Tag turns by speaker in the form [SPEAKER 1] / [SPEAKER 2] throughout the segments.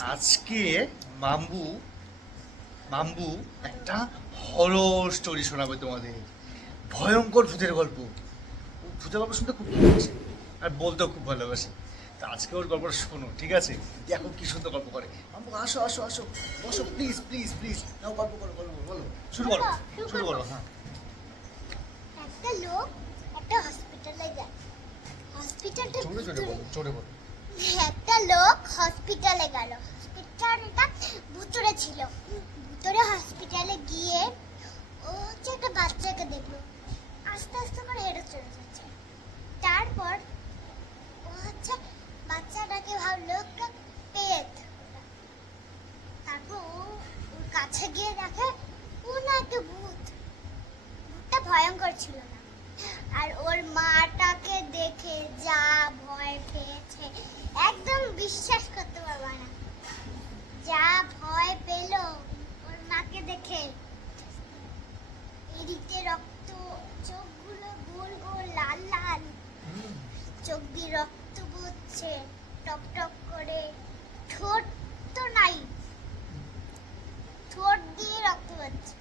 [SPEAKER 1] আজকে মাম্বু মাম্বু একটা horror story শোনাবে তোমাদের। ভয়ঙ্কর ভূতের গল্প। ভূতের গল্প শুনতে খুব ভালোবাসে আর বলতেও খুব ভালোবাসে। তা আজকে ওর গল্পটা শোনো ঠিক আছে? দেখো কি সুন্দর গল্প করে। মাম্বু আসো আসো আসো। বসো প্লিজ প্লিজ প্লিজ নাও গল্প করো গল্প বলো। শুরু করো
[SPEAKER 2] শুরু
[SPEAKER 1] করো হ্যাঁ।
[SPEAKER 2] একটা লোক একটা হসপিটালে যায়। হসপিটালটা
[SPEAKER 1] জোরে জোরে বলো জোরে বলো।
[SPEAKER 2] একটা লোক হসপিটালে গেল। হসপিটালটা ভিতরে ছিল। ভিতরে হসপিটালে গিয়ে ও হচ্ছে একটা বাচ্চাকে দেখল। আস্তে আস্তে করে হেঁটে চলে যাচ্ছে। তারপর ও হচ্ছে বাচ্চাটাকে ভাবলো পেট তারপর ও ওর কাছে গিয়ে দেখে, ও না, একটা ভূত। ভূতটা ভয়ঙ্কর ছিল না। আর ওর মাটাকে দেখে যা ভয় পেয়েছে। একদম বিশ্বাস করতে পারবা না যা ভয় পেল ওর মাকে দেখে রক্ত চোখগুলো গোল গোল লাল লাল। চোখ দিয়ে রক্ত পড়ছে টক টক করে। ঠোঁট তো নাই। ঠোঁট দিয়ে রক্ত পড়ছে।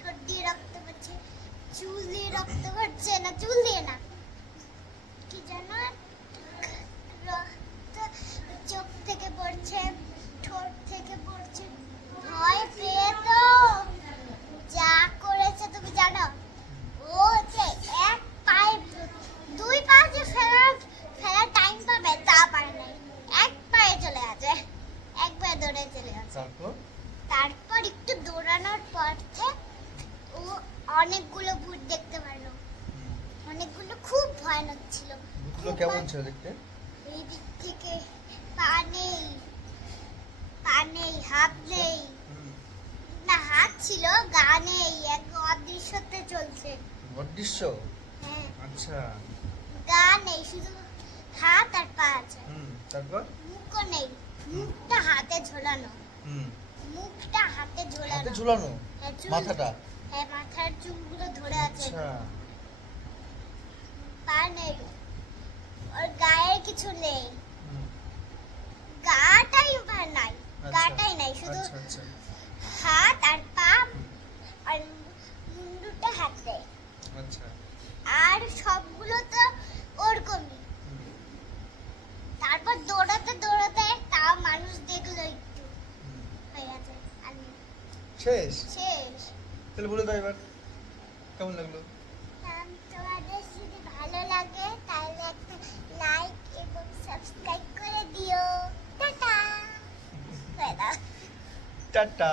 [SPEAKER 2] ঠোঁট দিয়ে রক্ত পড়ছে। চুল দিয়ে রক্ত পড়ছে না চুল দিয়ে না কি জানো রক্ত চোখ থেকে পড়ছে ঠোঁট থেকে পড়ছে ভয় পেয়ে তো যা করেছে তুমি জানো ও হচ্ছে এক পায়ে দুই পা যে ফেরার ফেরার টাইম পাবে তা পারে নাই এক পায়ে চলে আছে এক পায়ে দৌড়ে চলে আছে
[SPEAKER 1] তারপর
[SPEAKER 2] তারপর একটু দৌড়ানোর পথে ও অনেকগুলো ভূত দেখতে পারল। অনেকগুলো খুব ভয়ানক ছিল।
[SPEAKER 1] ভূতগুলো কেমন ছিল দেখতে?
[SPEAKER 2] এই দিক থেকে পা নেই পা নেই হাত নেই। না হাত ছিল গা নেই এক অদৃশ্যতে চলছে।
[SPEAKER 1] অদৃশ্য?
[SPEAKER 2] হ্যাঁ।
[SPEAKER 1] আচ্ছা।
[SPEAKER 2] গা নেই শুধু হাত আর পা আছে।
[SPEAKER 1] হুম তারপর?
[SPEAKER 2] মুখও নেই মুখটা হাতে ঝোলানো।
[SPEAKER 1] হুম।
[SPEAKER 2] মুখটা হাতে
[SPEAKER 1] হাতে
[SPEAKER 2] ঝোলানো?
[SPEAKER 1] ঝুলানো।
[SPEAKER 2] হ্যাঁ,
[SPEAKER 1] মাথাটা?
[SPEAKER 2] হ্যাঁ মাথার চুলগুলো ধরে আছে।
[SPEAKER 1] আচ্ছা।
[SPEAKER 2] পা নেই। ওর গায়ের কিছু নেই। গাটাই আর নাই।
[SPEAKER 1] আচ্ছা,
[SPEAKER 2] গাটাই নাই শুধু
[SPEAKER 1] আচ্ছা
[SPEAKER 2] হাত আর পা আর মুন্ডুটা হাতে
[SPEAKER 1] আচ্ছা।
[SPEAKER 2] আর সবগুলো তো ওরকমই তারপর দৌড়াতে দৌড়াতে তাও মানুষ দেখল একটু। হয়ে গেছে।
[SPEAKER 1] শেষ?
[SPEAKER 2] শেষ।
[SPEAKER 1] তাহলে বলে দাও এবার কেমন লাগল?
[SPEAKER 2] আম, তোমাদের যদি ভালো লাগে তাহলে একটা লাইক এবং সাবস্ক্রাইব করে দিও। টাটা।
[SPEAKER 1] টাটা।